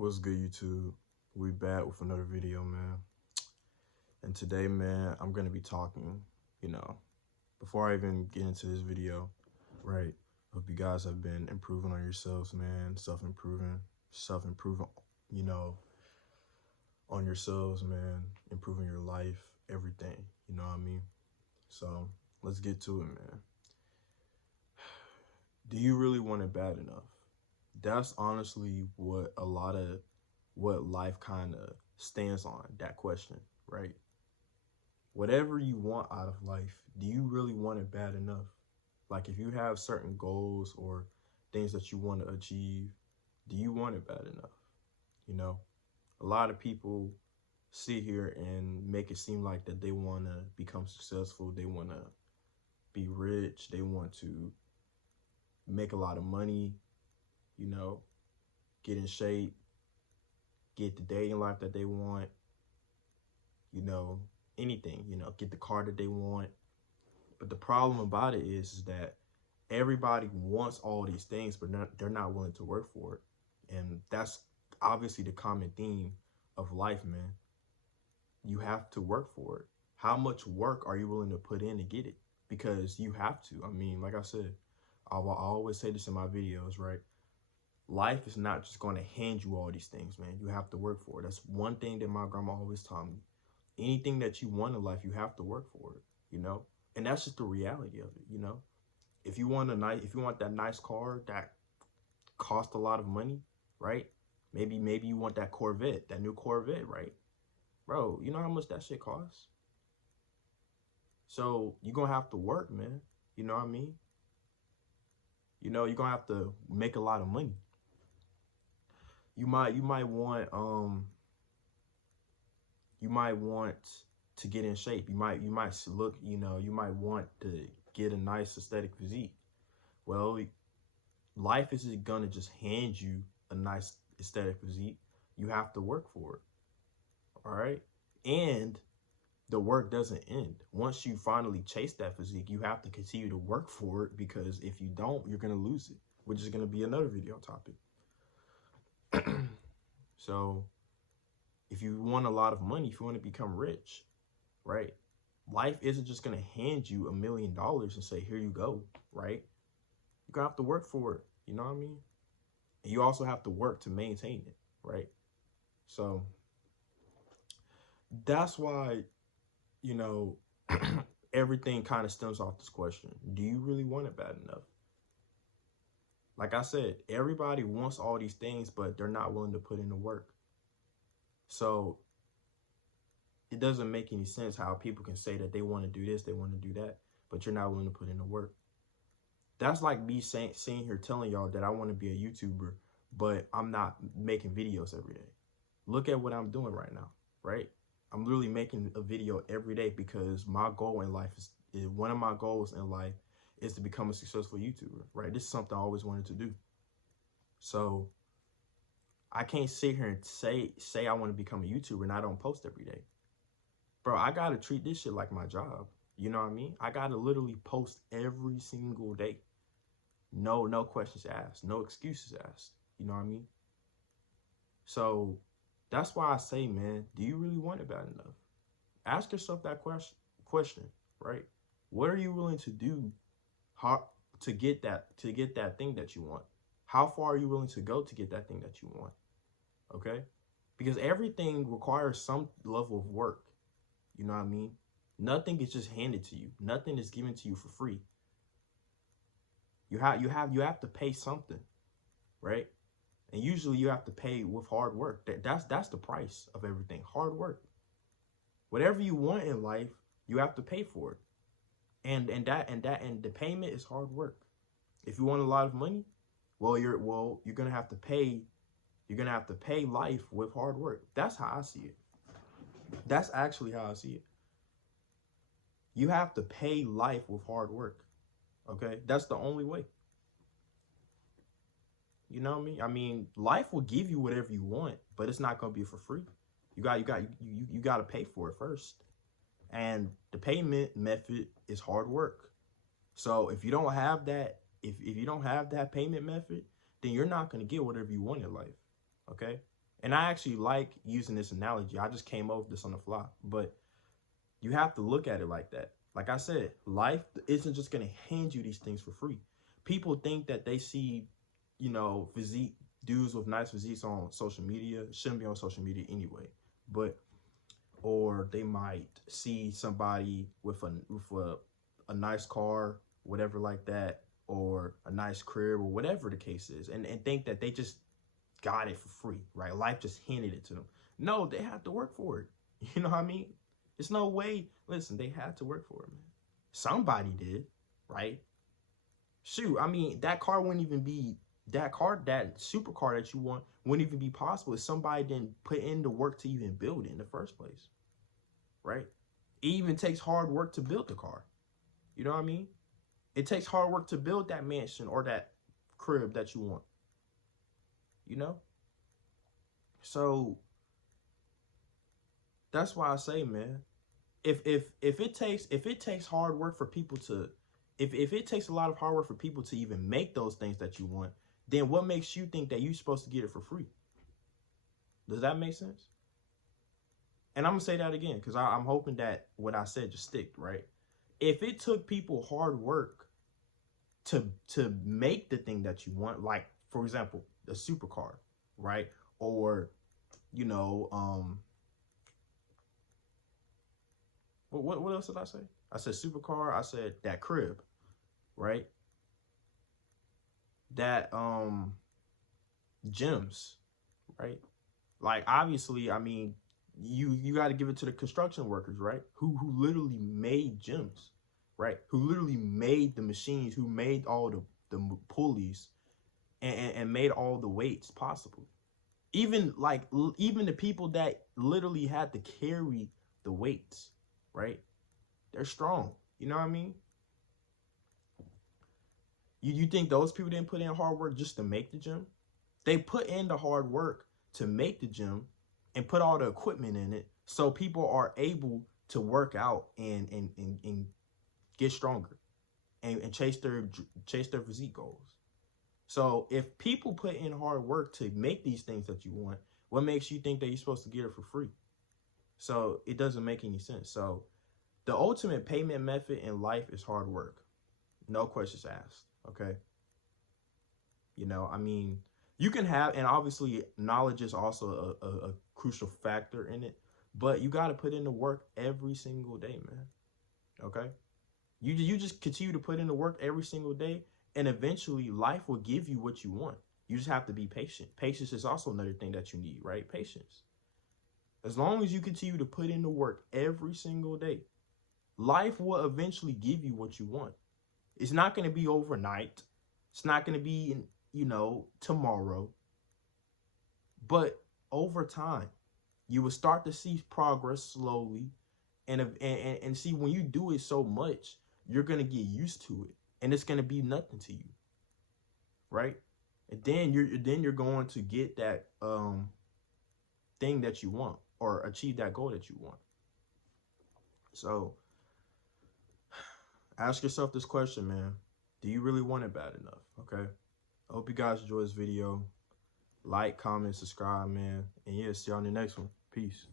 What's good, YouTube? We back with another video, man. And today, man, I'm gonna be talking, you know, before I even get into this video, right? Hope you guys have been improving on yourselves, man. Self-improving, you know, on yourselves, man. Improving your life, everything. You know what I mean? So let's get to it, man. Do you really want it bad enough? That's honestly what life kind of stands on, that question, right? Whatever you want out of life, do you really want it bad enough? Like if you have certain goals or things that you want to achieve, do you want it bad enough? You know, a lot of people sit here and make it seem like that they want to become successful, they want to be rich, they want to make a lot of money, you know, get in shape, get the dating life that they want, you know, anything, get the car that they want. But the problem about it is that everybody wants all these things, but they're not willing to work for it. And that's obviously the common theme of life, man. You have to work for it. How much work are you willing to put in to get it? Because you have to. I mean, like I said, I always say this in my videos, right? Life is not just going to hand you all these things, man. You have to work for it. That's one thing that my grandma always taught me. Anything that you want in life, you have to work for it, And that's just the reality of it. If you want that nice car that costs a lot of money, right? Maybe you want that Corvette, that new Corvette, right? Bro, you know how much that shit costs? So you're gonna have to work, man. You know what I mean? You're gonna have to make a lot of money. You might want to get in shape. You might look, you might want to get a nice aesthetic physique. Well, life isn't gonna just hand you a nice aesthetic physique. You have to work for it. All right. And the work doesn't end. Once you finally chase that physique, you have to continue to work for it, because if you don't, you're gonna lose it, which is gonna be another video topic. So if you want a lot of money, if you want to become rich, right? Life isn't just going to hand you $1 million and say, here you go, right? You're going to have to work for it. You know what I mean? And you also have to work to maintain it, right? So that's why, you know, everything kind of stems off this question. Do you really want it bad enough? Like I said, everybody wants all these things, but they're not willing to put in the work. So it doesn't make any sense how people can say that they want to do this, they want to do that, but you're not willing to put in the work. That's like me sitting here telling y'all that I want to be a YouTuber, but I'm not making videos every day. Look at what I'm doing right now, right? I'm literally making a video every day because my goal in life is one of my goals in life is to become a successful YouTuber, right? This is something I always wanted to do. So I can't sit here and say I want to become a YouTuber and I don't post every day. Bro, I got to treat this shit like my job. You know what I mean? I got to literally post every single day. No questions asked. No excuses asked. You know what I mean? So that's why I say, man, do you really want it bad enough? Ask yourself that question, right? What are you willing to do to get that thing that you want? How far are you willing to go to get that thing that you want? Okay? Because everything requires some level of work. You know what I mean? Nothing is just handed to you. Nothing is given to you for free. You have to pay something, right? And usually you have to pay with hard work. That's the price of everything. Hard work. Whatever you want in life, you have to pay for it. And the payment is hard work. If you want a lot of money, you're gonna have to pay. You're gonna have to pay life with hard work. That's how I see it. That's actually how I see it. You have to pay life with hard work. Okay? That's the only way. You know what I mean? I mean, life will give you whatever you want, but it's not going to be for free. You got to pay for it first. And the payment method is hard work. So if you don't have that, if you don't have that payment method, then you're not going to get whatever you want in life. Okay? And I actually like using this analogy. I just came up with this on the fly, but you have to look at it like that. Like I said, life isn't just going to hand you these things for free. People think that they see, physique dudes with nice physiques on social media. Shouldn't be on social media anyway. But or they might see somebody with a nice car, whatever like that, or a nice crib or whatever the case is, and think that they just got it for free, right? Life just handed it to them. No, they have to work for it. You know what I mean? There's no way. Listen, they had to work for it, man. Somebody did, right? Shoot, I mean, that car wouldn't even be that supercar that you want wouldn't even be possible if somebody didn't put in the work to even build it in the first place, right? It even takes hard work to build the car. You know what I mean? It takes hard work to build that mansion or that crib that you want. You know? So that's why I say, man, if it takes hard work for people to if it takes a lot of hard work for people to even make those things that you want, then what makes you think that you're supposed to get it for free? Does that make sense? And I'm gonna say that again because I'm hoping that what I said just sticked, right? If it took people hard work to make the thing that you want, like for example, the supercar, right? Or what else did I say? I said supercar. I said that crib, right? That gyms, right? Like obviously, I mean, you got to give it to the construction workers, right? Who literally made gyms, right? Who literally made the machines, who made all the pulleys, and made all the weights possible. Even even the people that literally had to carry the weights, right? They're strong. You know what I mean? You think those people didn't put in hard work just to make the gym? They put in the hard work to make the gym and put all the equipment in it so people are able to work out and get stronger and chase their physique goals. So if people put in hard work to make these things that you want, what makes you think that you're supposed to get it for free? So it doesn't make any sense. So the ultimate payment method in life is hard work. No questions asked. Okay. I mean, you can have, and obviously knowledge is also a crucial factor in it, but you got to put in the work every single day, man. Okay. You just continue to put in the work every single day, and eventually life will give you what you want. You just have to be patient. Patience is also another thing that you need, right? Patience. As long as you continue to put in the work every single day, life will eventually give you what you want. It's not going to be overnight. It's not going to be tomorrow. But over time, you will start to see progress slowly, and see when you do it so much, you're going to get used to it, and it's going to be nothing to you, right? And then you're going to get that thing that you want or achieve that goal that you want. So ask yourself this question, man. Do you really want it bad enough? Okay. I hope you guys enjoy this video. Like, comment, subscribe, man. And yeah, see you on the next one. Peace.